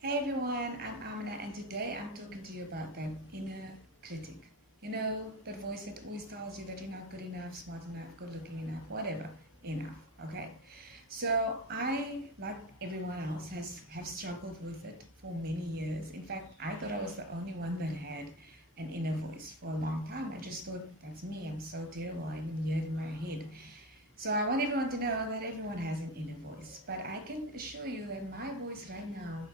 Hey everyone, I'm Amiena and today I'm talking to you about that inner critic. You know, that voice that always tells you that you're not good enough, smart enough, good looking enough, whatever, enough, okay? So I, like everyone else, have struggled with it for many years. In fact, I thought I was the only one that had an inner voice for a long time. I just thought, that's me, I'm so terrible, I even hear it in my head. So I want everyone to know that everyone has an inner voice. But I can assure you that my voice right now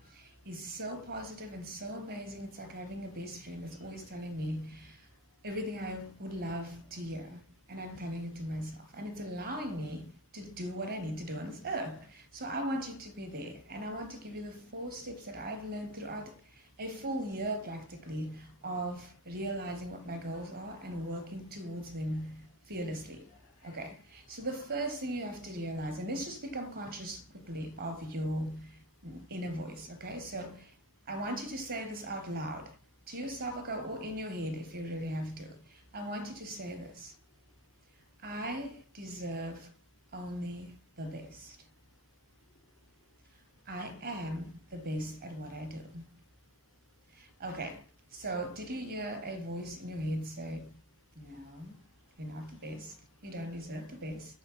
is so positive and so amazing. It's like having a best friend that's always telling me everything I would love to hear. And I'm telling it to myself. And it's allowing me to do what I need to do on this earth. So I want you to be there. And I want to give you the 4 steps that I've learned throughout a full year practically of realizing what my goals are and working towards them fearlessly. Okay. So the first thing you have to realize, and let's just become conscious quickly of your inner voice, okay? So I want you to say this out loud to yourself, okay, or in your head if you really have to. I want you to say this: I deserve only the best. I am the best at what I do. Okay, so did you hear a voice in your head say, no, you're not the best, you don't deserve the best?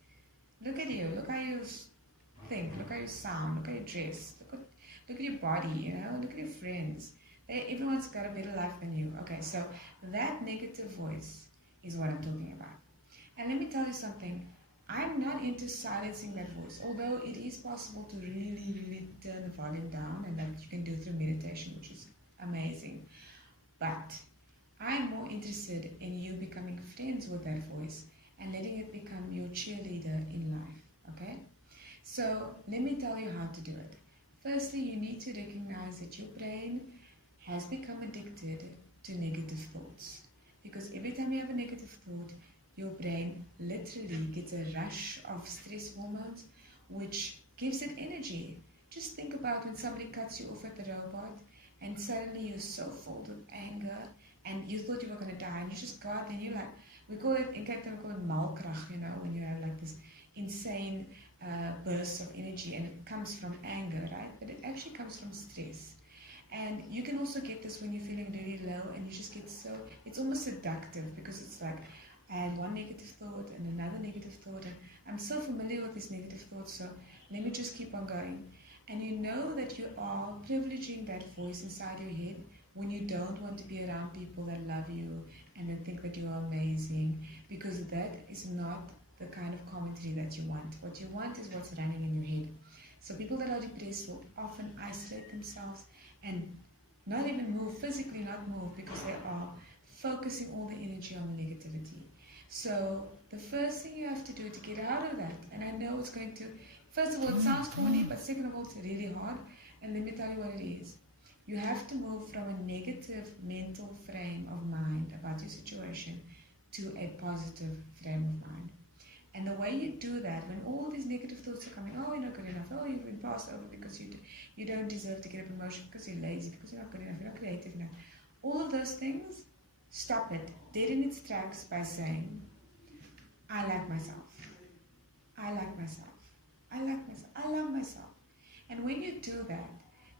Look at you, look how you think, look how you sound, look how you dress, look at your body, you know, look at your friends. Everyone's got a better life than you. Okay, so that negative voice is what I'm talking about. And let me tell you something, I'm not into silencing that voice, although it is possible to really turn the volume down, and that you can do through meditation, which is amazing. But I'm more interested in you becoming friends with that voice and letting it become your cheerleader in life, okay? So let me tell you how to do it. Firstly, you need to recognize that your brain has become addicted to negative thoughts. Because every time you have a negative thought, your brain literally gets a rush of stress hormones, which gives it energy. Just think about when somebody cuts you off at the robot, and suddenly you're so full of anger, and you thought you were going to die, and you just go out and you're like, we call it, in Cape Town, we call it malkrag, you know, when you have like this insane bursts of energy, and it comes from anger, right? But it actually comes from stress. And you can also get this when you're feeling really low, and you just get so, it's almost seductive, because it's like, I had one negative thought and another negative thought, and I'm so familiar with these negative thoughts, so let me just keep on going. And you know that you are privileging that voice inside your head when you don't want to be around people that love you and that think that you are amazing, because that is not the kind of commentary that you want. What you want is what's running in your head. So people that are depressed will often isolate themselves and not even move, physically not move, because they are focusing all the energy on the negativity. So the first thing you have to do to get out of that, and I know it's going to, first of all, it sounds corny, but second of all, it's really hard, and let me tell you what it is. You have to move from a negative mental frame of mind about your situation to a positive frame of mind. And the way you do that, when all these negative thoughts are coming, oh, you're not good enough, oh, you've been passed over because you don't deserve to get a promotion, because you're lazy, because you're not good enough, you're not creative enough. All of those things, stop it dead in its tracks by saying, I like myself. I like myself. I like myself. I love myself. And when you do that,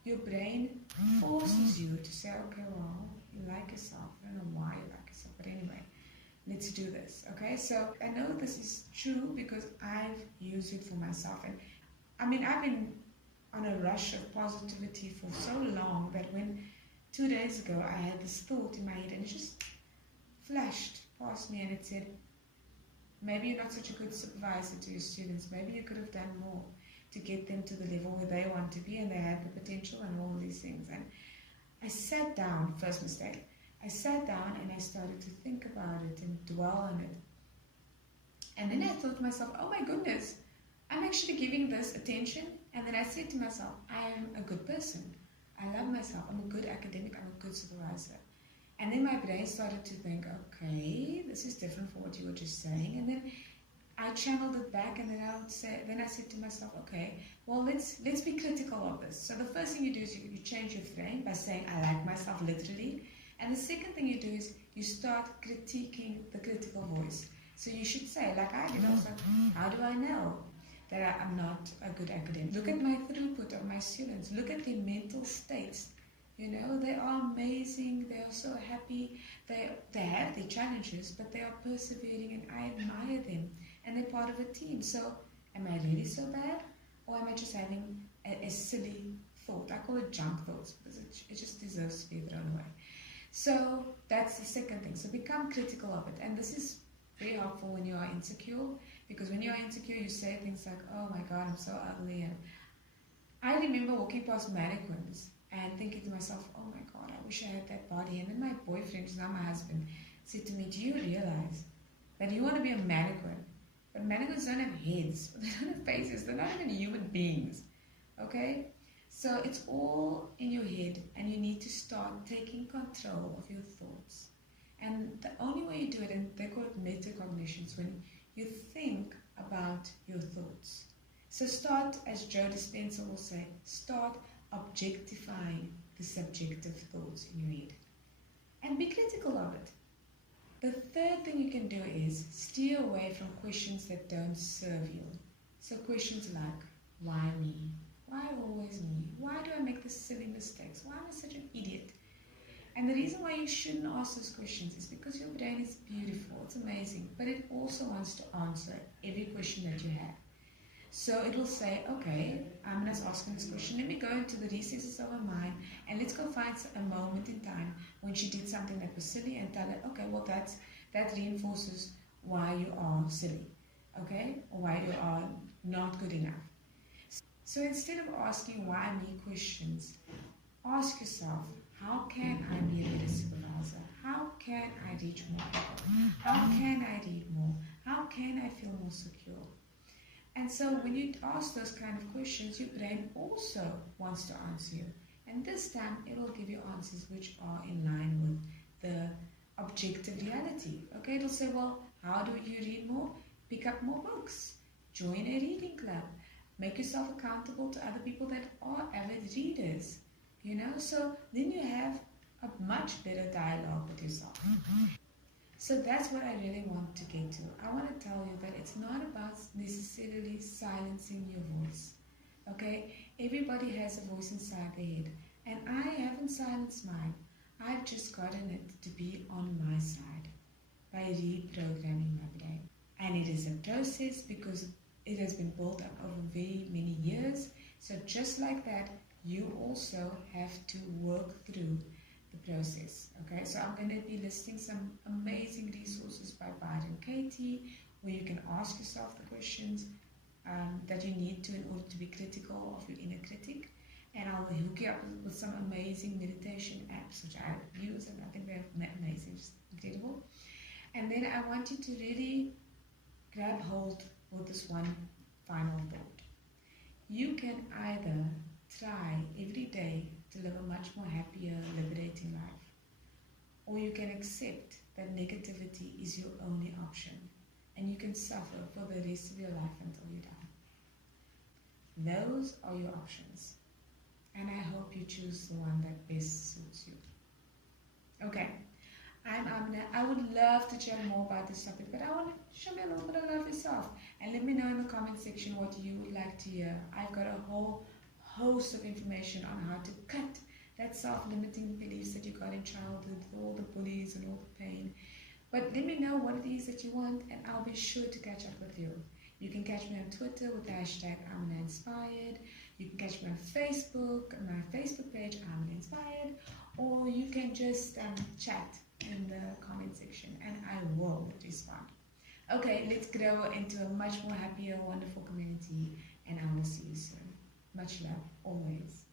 your brain forces you to say, okay, well, you like yourself. I don't know why you like yourself, but anyway, let's do this, okay? So I know this is true because I've used it for myself. And I mean, I've been on a rush of positivity for so long that when 2 days ago I had this thought in my head and it just flashed past me, and it said, maybe you're not such a good supervisor to your students. Maybe you could have done more to get them to the level where they want to be, and they had the potential and all these things. And I sat down, first mistake, I sat down and I started to think about it and dwell on it. And then I thought to myself, oh my goodness, I'm actually giving this attention. And then I said to myself, I am a good person. I love myself. I'm a good academic. I'm a good supervisor. And then my brain started to think, okay, this is different from what you were just saying. And then I channeled it back, and then I said to myself, okay, well, let's be critical of this. So the first thing you do is you change your frame by saying, I like myself, literally. And the second thing you do is you start critiquing the critical voice. So you should say, like I did also, how do I know that I'm not a good academic. Look at my throughput of my students. Look at their mental states. You know, they are amazing. They are so happy. They have their challenges, but they are persevering, and I admire them. And they're part of a team. So, am I really so bad? Or am I just having a silly thought? I call it junk thoughts because it just deserves to be thrown away. So, that's the second thing. So, become critical of it. And this is very helpful when you are insecure, because when you are insecure, you say things like, oh my God, I'm so ugly. And I remember walking past mannequins and thinking to myself, oh my God, I wish I had that body. And then my boyfriend, who's now my husband, said to me, do you realize that you want to be a mannequin? But mannequins don't have heads, they don't have faces, they're not even human beings. Okay? So it's all in your head, and you need to start taking control of your thoughts. And the only way you do it, and they call it metacognition, is when you think about your thoughts. So start, as Joe Dispenza will say, start objectifying the subjective thoughts in your head. And be critical of it. The third thing you can do is steer away from questions that don't serve you. So questions like, why me? Why always me? Why do I make these silly mistakes? Why am I such an idiot? And the reason why you shouldn't ask those questions is because your brain is beautiful, it's amazing, but it also wants to answer every question that you have. So it will say, okay, Amina's asking this question, let me go into the recesses of her mind and let's go find a moment in time when she did something that was silly and tell her, okay, well that reinforces why you are silly, okay, or why you are not good enough. So instead of asking why me questions, ask yourself, how can I be a better supervisor? How can I reach more people? How can I read more? How can I feel more secure? And so when you ask those kind of questions, your brain also wants to answer you. And this time it will give you answers which are in line with the objective reality. Okay, it'll say, well, how do you read more? Pick up more books. Join a reading club. Make yourself accountable to other people that are avid readers. You know, so then you have a much better dialogue with yourself. So that's what I really want to get to. I want to tell you that it's not about necessarily silencing your voice. Okay? Everybody has a voice inside their head. And I haven't silenced mine. I've just gotten it to be on my side by reprogramming my brain. And it is a process because it has been built up over very many years. So just like that, you also have to work through the process. Okay, so I'm going to be listing some amazing resources by Byron Katie, where you can ask yourself the questions that you need to in order to be critical of your inner critic. And I'll hook you up with some amazing meditation apps which I use, and I think they're amazing, just incredible. And then I want you to really grab hold with this one final thought. You can either try every day to live a much more happier, liberating life, or you can accept that negativity is your only option, and you can suffer for the rest of your life until you die. Those are your options, and I hope you choose the one that best suits you. Okay, I'm Amiena. I would love to chat more about this topic, but I want to show me a little bit of love yourself, and let me know in the comment section what you would like to hear. I've got a whole host of information on how to cut that self-limiting beliefs that you got in childhood, all the bullies and all the pain. But let me know what it is that you want, and I'll be sure to catch up with you. You can catch me on Twitter with the hashtag Amiena Inspired. You can catch me on Facebook, on my Facebook page, Amiena Inspired, or you can just chat in the comment section, and I will respond. Okay, let's grow into a much more happier, wonderful community, and I will see you soon. Much love, always.